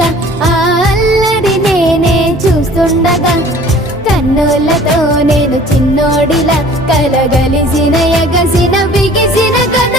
ఉండగా ఆ అల్లరి నేనే చూస్తుండగా కన్నులతో నేను చిన్నోడిలా కలగలిసిన ఎగసిన బిగిసిన కథ